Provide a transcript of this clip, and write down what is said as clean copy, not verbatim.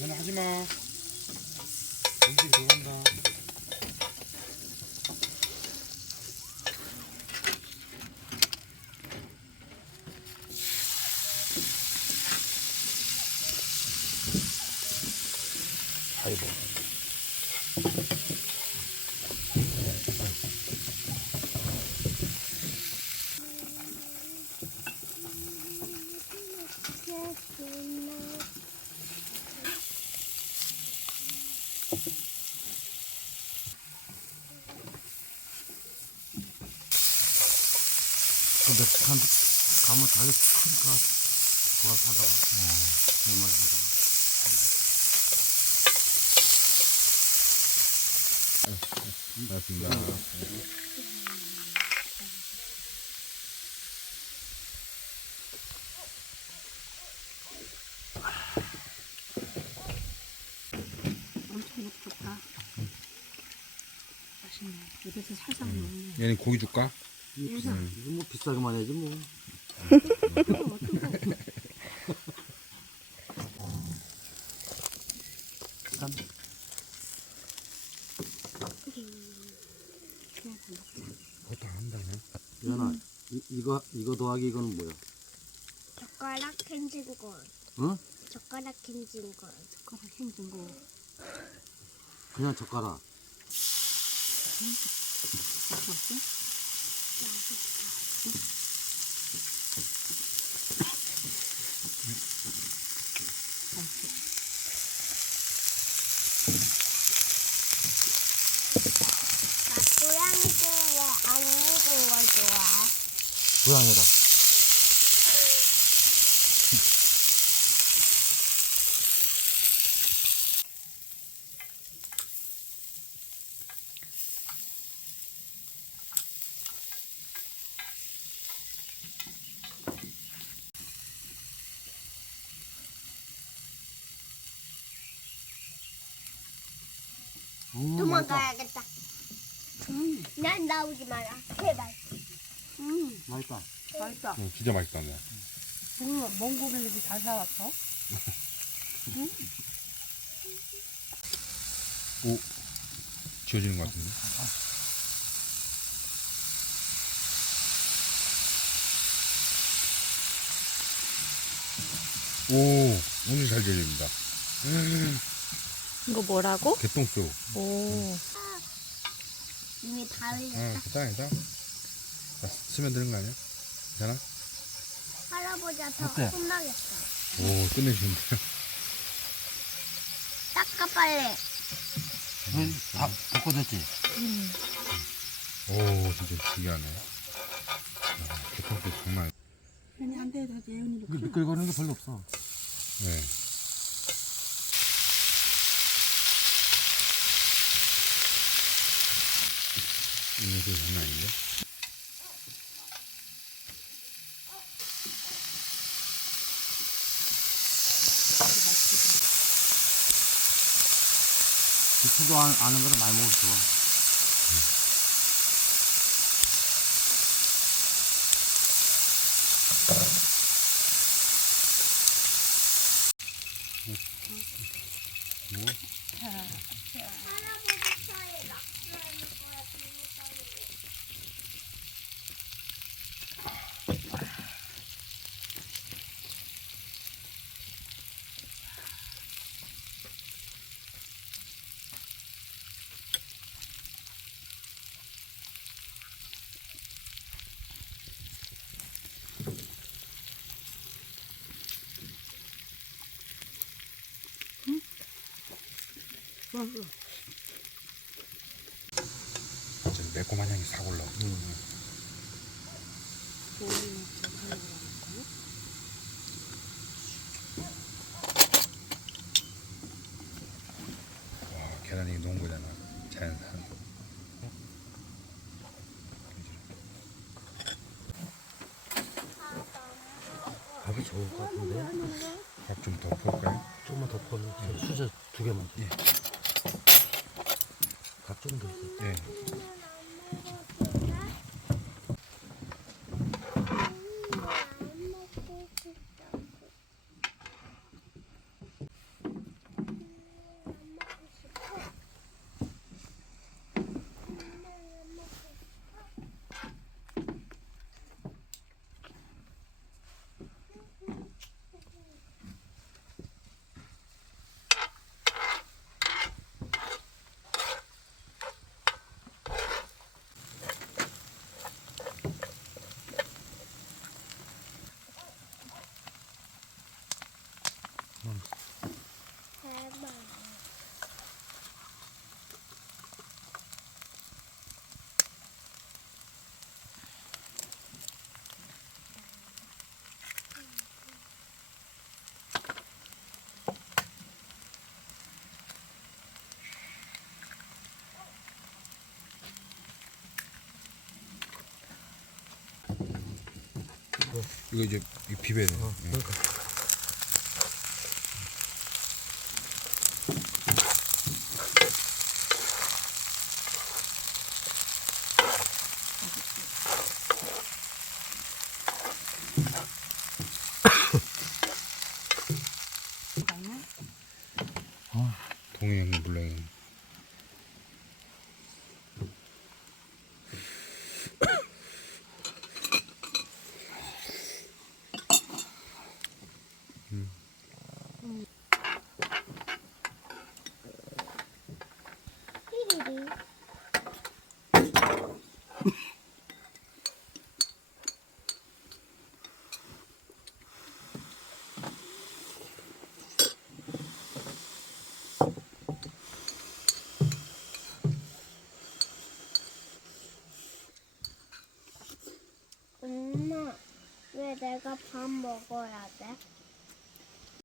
얘는 하지마. 음식 들어간다. 아이고. 그 멕시칸 가면 다리 크니까 좋아서 하다가 내 말 하다가 맞습니다. 엄청 먹 좋다. 맛있네. 입에서 살살 녹네. 얘는 고기 줄까? 이거 뭐 비싸게만 해야지 뭐. 뜨거워, 뜨거워. 간. 그것도 안 한다네. 연아, 이거 더하기 이거는 뭐야? 젓가락 캔진 거. 응? 젓가락 캔진 거. 젓가락 힘든 거. 그냥 젓가락. 맛있어? 고양이들 왜 안 익은 걸 좋아해? 고양이다. 도망가야겠다. 난 나오지 마라. 제발. 맛있다. 맛있다. 진짜 맛있다. 네. 먼 고기를 이렇게 잘 사왔어? 오, 지워지는 것 같은데. 오, 오늘 잘 지워집니다. 이거 뭐라고? 개똥수. 오. 이미 다 흘렸다. 괜찮아. 자, 쓰면 되는 거 아니야? 괜찮아? 할아버지한테 어때? 혼나겠어. 오, 끝내주는데요. 닦아 빨리. 다 볶아졌지? 오, 진짜 신기하네. 개똥수 정말. 괜히 안 돼, 다 예은이로. 이거 미끌거리는 게 별로 없어. 네. 이거 장난 아닌데? 비추도 아는 거를 많이 먹어서 좋아. 뭐? 할아버지 차에 낙서하는 거야. 진짜 매콤한 향이 싹 올라와. 와, 계란이 녹은 거잖아. 자연산. 밥이 좋을 것 같은데? 밥 좀 더 풀까요? 조금만 더 퍼면 수저 2개만 더. 예. 밥 좀 더 있어. 예. 이거 이제 비벼야 돼. 예. 그러니까. 아니야? 동해 형님 물렁이. 삐리리. 엄마, 왜 내가 밥 먹어야 돼?